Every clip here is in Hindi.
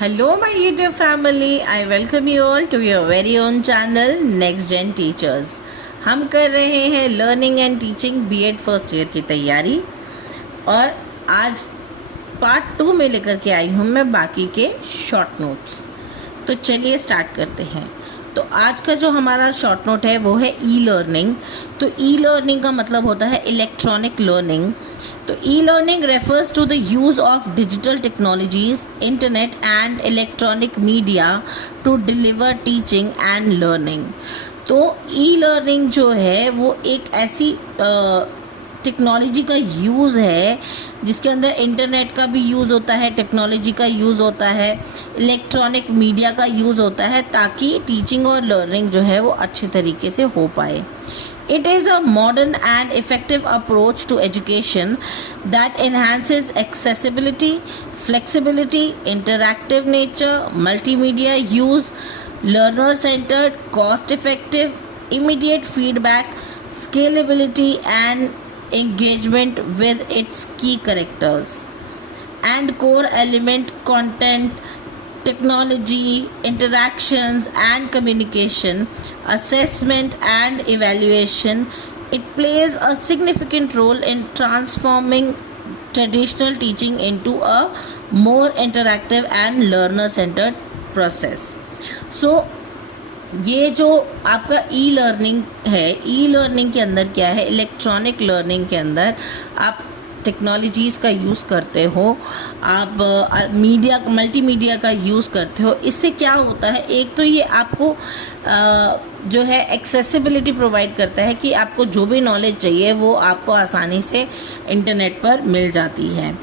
Hello, my YouTube family. I welcome you all to your very own channel Next Gen Teachers. हम कर रहे हैं learning and teaching BEd first year की तैयारी और आज पार्ट 2 में लेकर के आई हूँ मैं बाकी के शॉर्ट नोट्स। तो चलिए स्टार्ट करते हैं। तो आज का जो हमारा शॉर्ट नोट है वो है ई लर्निंग। तो ई लर्निंग का मतलब होता है इलेक्ट्रॉनिक लर्निंग। तो e-learning refers to the use of digital technologies, internet and electronic media to deliver teaching and learning. तो e-learning जो है वो एक ऐसी टेक्नोलॉजी का यूज़ है जिसके अंदर इंटरनेट का भी यूज़ होता है, टेक्नोलॉजी का यूज़ होता है, इलेक्ट्रॉनिक मीडिया का यूज़ होता है ताकि टीचिंग और लर्निंग जो है वो अच्छे तरीके से हो पाए। It is a modern and effective approach to education that enhances accessibility, flexibility, interactive nature, multimedia use, learner-centered, cost-effective, immediate feedback, scalability and engagement with its key characters and core element content, technology, interactions and communication, assessment and evaluation. It plays a significant role in transforming traditional teaching into a more interactive and learner-centered process. So, ये जो आपका ई लर्निंग है, ई लर्निंग के अंदर क्या है, इलेक्ट्रॉनिक लर्निंग के अंदर आप टेक्नोलॉजीज़ का यूज़ करते हो, आप मीडिया मल्टीमीडिया का यूज़ करते हो। इससे क्या होता है, एक तो ये आपको जो है एक्सेसिबिलिटी प्रोवाइड करता है कि आपको जो भी नॉलेज चाहिए वो आपको आसानी से इंटरनेट पर मिल जाती है।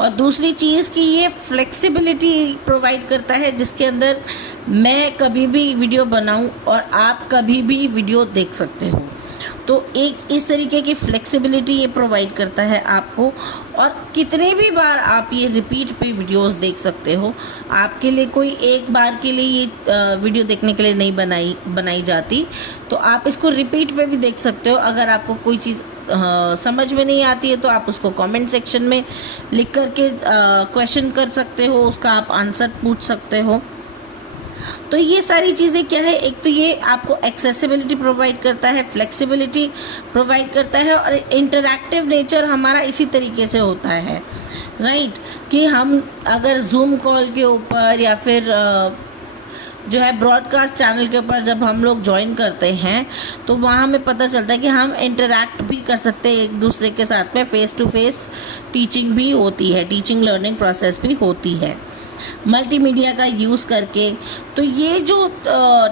और दूसरी चीज़ कि ये फ्लेक्सिबिलिटी प्रोवाइड करता है जिसके अंदर मैं कभी भी वीडियो बनाऊं और आप कभी भी वीडियो देख सकते हो। तो एक इस तरीके की फ्लेक्सिबिलिटी ये प्रोवाइड करता है आपको, और कितने भी बार आप ये रिपीट पे वीडियोस देख सकते हो। आपके लिए कोई एक बार के लिए ये वीडियो देखने के लिए नहीं बनाई जाती, तो आप इसको रिपीट पे भी देख सकते हो। अगर आपको कोई चीज़ समझ में नहीं आती है तो आप उसको कमेंट सेक्शन में लिख करके क्वेश्चन कर सकते हो, उसका आप आंसर पूछ सकते हो। तो ये सारी चीज़ें क्या है, एक तो ये आपको एक्सेसिबिलिटी प्रोवाइड करता है, फ्लेक्सिबिलिटी प्रोवाइड करता है, और इंटरैक्टिव नेचर हमारा इसी तरीके से होता है, राइट, कि हम अगर जूम कॉल के ऊपर या फिर जो है ब्रॉडकास्ट चैनल के ऊपर जब हम लोग ज्वाइन करते हैं तो वहाँ हमें पता चलता है कि हम इंटरैक्ट भी कर सकते हैं एक दूसरे के साथ में, फेस टू फेस टीचिंग भी होती है, टीचिंग लर्निंग प्रोसेस भी होती है मल्टीमीडिया का यूज़ करके। तो ये जो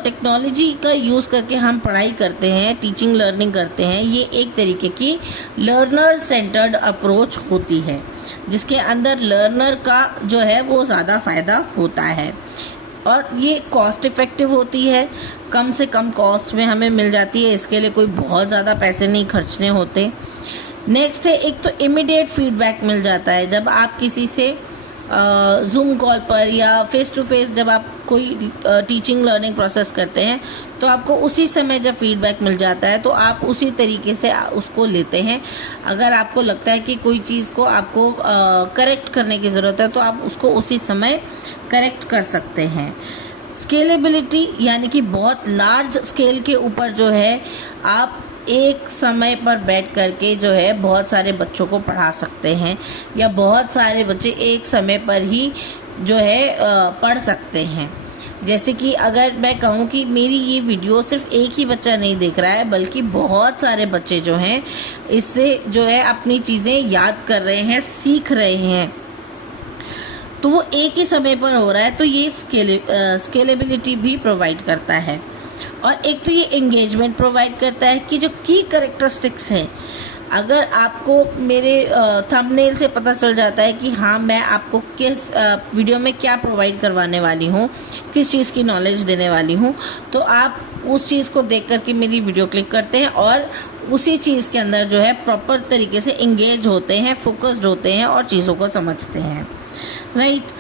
टेक्नोलॉजी का यूज़ करके हम पढ़ाई करते हैं, टीचिंग लर्निंग करते हैं, ये एक तरीके की लर्नर सेंटर्ड अप्रोच होती है जिसके अंदर लर्नर का जो है वो ज़्यादा फ़ायदा होता है, और ये कॉस्ट इफ़ेक्टिव होती है, कम से कम कॉस्ट में हमें मिल जाती है, इसके लिए कोई बहुत ज़्यादा पैसे नहीं खर्चने होते। नेक्स्ट है, एक तो इमीडिएट फीडबैक मिल जाता है। जब आप किसी से जूम कॉल पर या फेस टू फेस जब आप कोई टीचिंग लर्निंग प्रोसेस करते हैं तो आपको उसी समय जब फीडबैक मिल जाता है तो आप उसी तरीके से उसको लेते हैं। अगर आपको लगता है कि कोई चीज़ को आपको करेक्ट करने की ज़रूरत है तो आप उसको उसी समय करेक्ट कर सकते हैं। स्केलेबिलिटी यानी कि बहुत लार्ज स्केल के ऊपर जो है आप एक समय पर बैठ करके जो है बहुत सारे बच्चों को पढ़ा सकते हैं, या बहुत सारे बच्चे एक समय पर ही जो है पढ़ सकते हैं। जैसे कि अगर मैं कहूँ कि मेरी ये वीडियो सिर्फ एक ही बच्चा नहीं देख रहा है बल्कि बहुत सारे बच्चे जो हैं इससे जो है अपनी चीज़ें याद कर रहे हैं, सीख रहे हैं, तो वो एक ही समय पर हो रहा है, तो ये स्केलेबिलिटी भी प्रोवाइड करता है। और एक तो ये एंगेजमेंट प्रोवाइड करता है कि जो की कैरेक्टरिस्टिक्स हैं, अगर आपको मेरे थंबनेल से पता चल जाता है कि हाँ मैं आपको किस वीडियो में क्या प्रोवाइड करवाने वाली हूँ, किस चीज़ की नॉलेज देने वाली हूँ, तो आप उस चीज़ को देख करके मेरी वीडियो क्लिक करते हैं और उसी चीज़ के अंदर जो है प्रॉपर तरीके से इंगेज होते हैं, फोकस्ड होते हैं और चीज़ों को समझते हैं, राइट।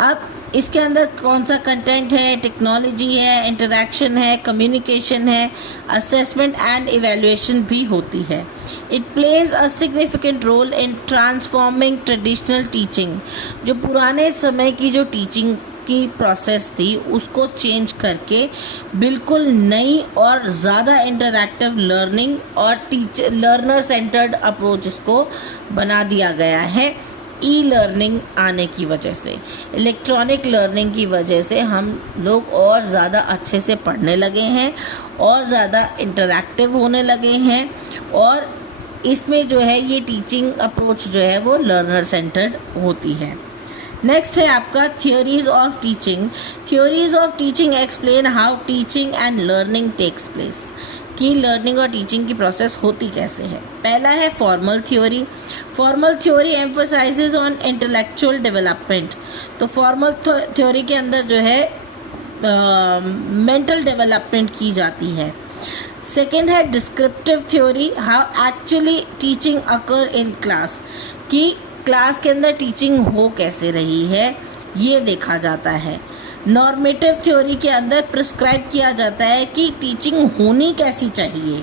अब इसके अंदर कौन सा कंटेंट है, टेक्नोलॉजी है, इंटरैक्शन है, कम्युनिकेशन है, असेसमेंट एंड इवैल्यूएशन भी होती है। It plays a significant role in transforming traditional teaching. जो पुराने समय की जो टीचिंग की प्रोसेस थी उसको चेंज करके बिल्कुल नई और ज़्यादा इंटरैक्टिव लर्निंग और लर्नर सेंटर्ड अप्रोच इसको बना दिया गया है। ई लर्निंग आने की वजह से, इलेक्ट्रॉनिक लर्निंग की वजह से हम लोग और ज़्यादा अच्छे से पढ़ने लगे हैं और ज़्यादा इंटरैक्टिव होने लगे हैं, और इसमें जो है ये टीचिंग अप्रोच जो है वो लर्नर सेंटर्ड होती है। नेक्स्ट है आपका theories of teaching. Theories of teaching explain how teaching and learning takes place, कि लर्निंग और टीचिंग की प्रोसेस होती कैसे है। पहला है formal theory. Formal theory emphasizes on intellectual development. तो फॉर्मल थ्योरी के अंदर जो है मेंटल डेवलपमेंट की जाती है। सेकेंड है descriptive theory, how actually teaching occur in class, कि क्लास के अंदर टीचिंग हो कैसे रही है ये देखा जाता है। नॉर्मेटिव थ्योरी के अंदर प्रिस्क्राइब किया जाता है कि टीचिंग होनी कैसी चाहिए,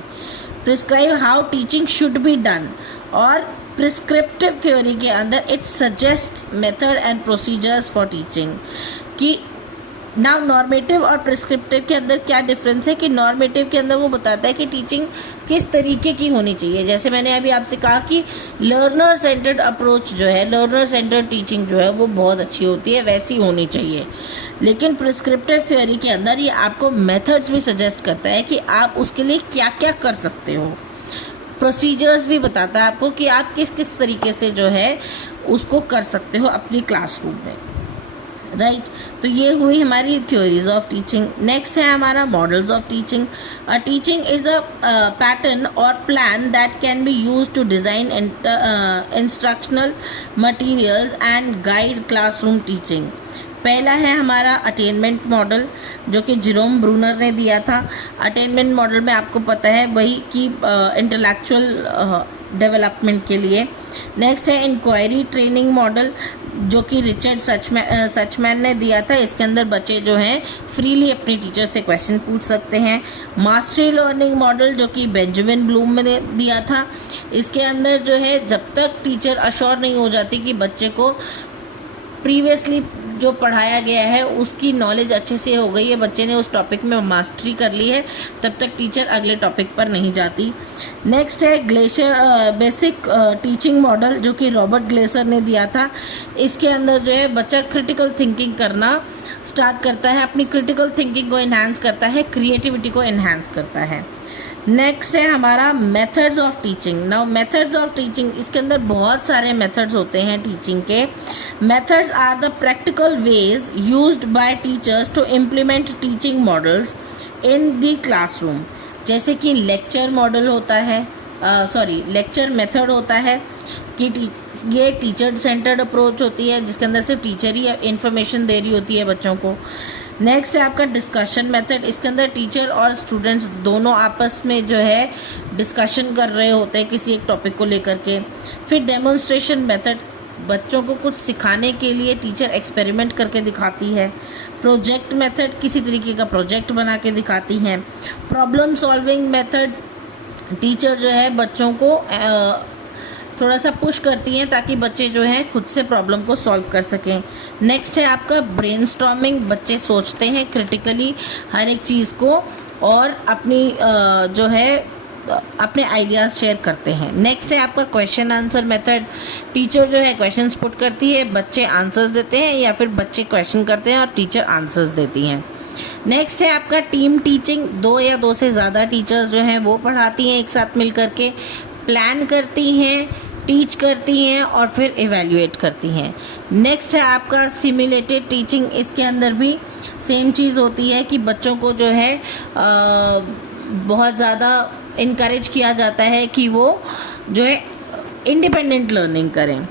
prescribe how teaching should be done. और प्रिस्क्रिप्टिव थ्योरी के अंदर it suggest method and procedures for teaching. कि नाउ नॉर्मेटिव और प्रिस्क्रिप्टिव के अंदर क्या डिफरेंस है, कि नॉर्मेटिव के अंदर वो बताता है कि टीचिंग किस तरीके की होनी चाहिए। जैसे मैंने अभी आपसे कहा कि लर्नर सेंटर्ड अप्रोच जो है, लर्नर सेंटर्ड टीचिंग जो है वो बहुत अच्छी होती है, वैसी होनी चाहिए। लेकिन प्रिस्क्रिप्टिव थ्योरी के अंदर ये आपको मेथड्स भी सजेस्ट करता है कि आप उसके लिए क्या क्या कर सकते हो, प्रोसीजर्स भी बताता है आपको कि आप किस किस तरीके से जो है उसको कर सकते हो अपनी क्लासरूम में, राइट। तो ये हुई हमारी थ्योरीज ऑफ टीचिंग। नेक्स्ट है हमारा models of teaching. Teaching is a pattern और plan that can be use to design instructional materials and guide classroom teaching. पहला है हमारा अटेनमेंट मॉडल, जो कि जेरोम ब्रूनर ने दिया था। अटेनमेंट मॉडल में आपको पता है वही कि इंटेलेक्चुअल डेवलपमेंट के लिए। नेक्स्ट है इंक्वायरी ट्रेनिंग मॉडल, जो कि रिचर्ड सचमैन ने दिया था। इसके अंदर बच्चे जो हैं फ्रीली अपने टीचर से क्वेश्चन पूछ सकते हैं। मास्टरी लर्निंग मॉडल, जो कि बेंजामिन ब्लूम ने दिया था। इसके अंदर जो है जब तक टीचर अश्योर नहीं हो जाती कि बच्चे को प्रीवियसली जो पढ़ाया गया है उसकी नॉलेज अच्छे से हो गई है, बच्चे ने उस टॉपिक में मास्टरी कर ली है, तब तक टीचर अगले टॉपिक पर नहीं जाती। नेक्स्ट है ग्लेशियर बेसिक टीचिंग मॉडल, जो कि रॉबर्ट ग्लेसर ने दिया था। इसके अंदर जो है बच्चा क्रिटिकल थिंकिंग करना स्टार्ट करता है, अपनी क्रिटिकल थिंकिंग को इन्हांस करता है, क्रिएटिविटी को इन्हांस करता है। नेक्स्ट है हमारा methods of teaching. Now methods of teaching, इसके अंदर बहुत सारे मेथड्स होते हैं टीचिंग के। Methods are the practical ways used by teachers to implement teaching models in the classroom. जैसे कि लेक्चर मॉडल होता है, लेक्चर मेथड होता है कि ये टीचर सेंटर्ड अप्रोच होती है, जिसके अंदर सिर्फ टीचर ही इन्फॉर्मेशन दे रही होती है बच्चों को। नेक्स्ट है आपका डिस्कशन मेथड। इसके अंदर टीचर और स्टूडेंट्स दोनों आपस में जो है डिस्कशन कर रहे होते हैं किसी एक टॉपिक को लेकर के। फिर डेमोन्स्ट्रेशन मेथड, बच्चों को कुछ सिखाने के लिए टीचर एक्सपेरिमेंट करके दिखाती है। प्रोजेक्ट मेथड, किसी तरीके का प्रोजेक्ट बना के दिखाती हैं। प्रॉब्लम सॉल्विंग मेथड, टीचर जो है बच्चों को थोड़ा सा पुश करती हैं ताकि बच्चे जो हैं खुद से प्रॉब्लम को सॉल्व कर सकें। नेक्स्ट है आपका ब्रेनस्टॉर्मिंग, बच्चे सोचते हैं क्रिटिकली हर एक चीज़ को और अपनी जो है अपने आइडियाज़ शेयर करते हैं। नेक्स्ट है आपका क्वेश्चन आंसर मेथड, टीचर जो है क्वेश्चंस पुट करती है, बच्चे आंसर्स देते हैं या फिर बच्चे क्वेश्चन करते हैं और टीचर आंसर्स देती हैं। नेक्स्ट है आपका टीम टीचिंग, 2 या 2 से ज़्यादा टीचर्स जो हैं वो पढ़ाती हैं एक साथ मिल करके, प्लान करती हैं, टीच करती हैं और फिर इवैल्यूएट करती हैं। नेक्स्ट है आपका सिमुलेटेड टीचिंग, इसके अंदर भी सेम चीज़ होती है कि बच्चों को जो है बहुत ज़्यादा इनकरेज किया जाता है कि वो जो है इंडिपेंडेंट लर्निंग करें।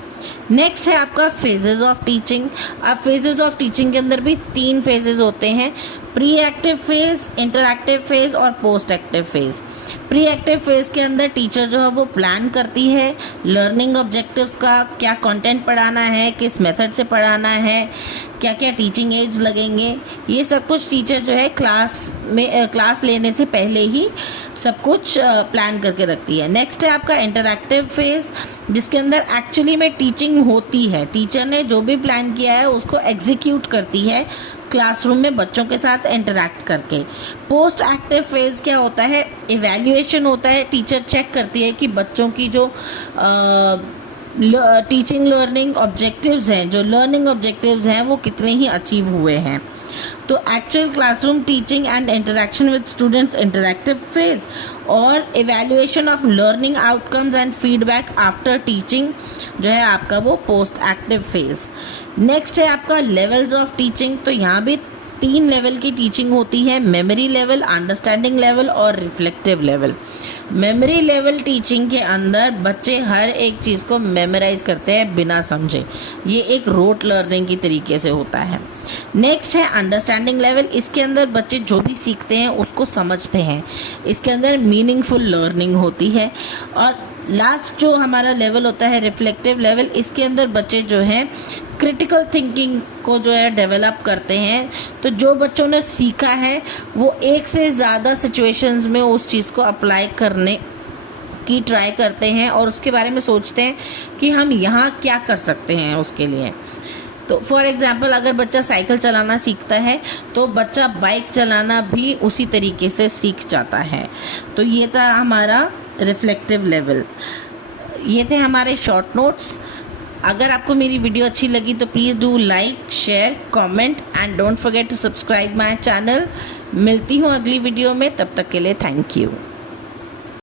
नेक्स्ट है आपका फेजेस ऑफ टीचिंग। अब फेजेस ऑफ टीचिंग के अंदर भी 3 फेजेस होते हैं, pre active phase, interactive phase और post active phase. Pre active phase के अंदर टीचर जो है वो प्लान करती है लर्निंग ऑब्जेक्टिव्स का, क्या कंटेंट पढ़ाना है, किस मेथड से पढ़ाना है, क्या क्या टीचिंग एड्स लगेंगे, ये सब कुछ टीचर जो है क्लास लेने से पहले ही सब कुछ प्लान करके रखती है। नेक्स्ट है आपका इंटरैक्टिव फेज, जिसके अंदर एक्चुअली में टीचिंग होती है। टीचर ने जो भी प्लान किया है उसको एग्जीक्यूट करती है क्लासरूम में बच्चों के साथ इंटरैक्ट करके। पोस्ट एक्टिव फेज क्या होता है, इवैल्यूएशन होता है। टीचर चेक करती है कि बच्चों की जो टीचिंग लर्निंग ऑब्जेक्टिव्स हैं, जो लर्निंग ऑब्जेक्टिव्स हैं वो कितने ही अचीव हुए हैं। तो actual classroom teaching and interaction with students interactive phase, और evaluation of learning outcomes and feedback after teaching जो है आपका वो पोस्ट एक्टिव फेज। नेक्स्ट है आपका लेवल्स ऑफ टीचिंग। तो यहाँ भी 3 लेवल की टीचिंग होती है, मेमोरी लेवल, अंडरस्टैंडिंग लेवल और reflective level. Memory level teaching के अंदर बच्चे हर एक चीज़ को मेमोराइज करते हैं बिना समझे, ये एक रोट लर्निंग की तरीके से होता है। नेक्स्ट है अंडरस्टैंडिंग लेवल, इसके अंदर बच्चे जो भी सीखते हैं उसको समझते हैं, इसके अंदर मीनिंगफुल लर्निंग होती है। और लास्ट जो हमारा लेवल होता है रिफ्लेक्टिव लेवल, इसके अंदर बच्चे जो हैं क्रिटिकल थिंकिंग को जो है डेवलप करते हैं। तो जो बच्चों ने सीखा है वो एक से ज़्यादा सिचुएशंस में उस चीज़ को अप्लाई करने की ट्राई करते हैं और उसके बारे में सोचते हैं कि हम यहाँ क्या कर सकते हैं उसके लिए। तो फॉर एग्जांपल अगर बच्चा साइकिल चलाना सीखता है तो बच्चा बाइक चलाना भी उसी तरीके से सीख जाता है। तो ये था हमारा रिफ्लेक्टिव लेवल। ये थे हमारे शॉर्ट नोट्स। अगर आपको मेरी वीडियो अच्छी लगी तो please do like, share, comment and don't forget to subscribe my channel. मिलती हूँ अगली वीडियो में, तब तक के लिए थैंक यू।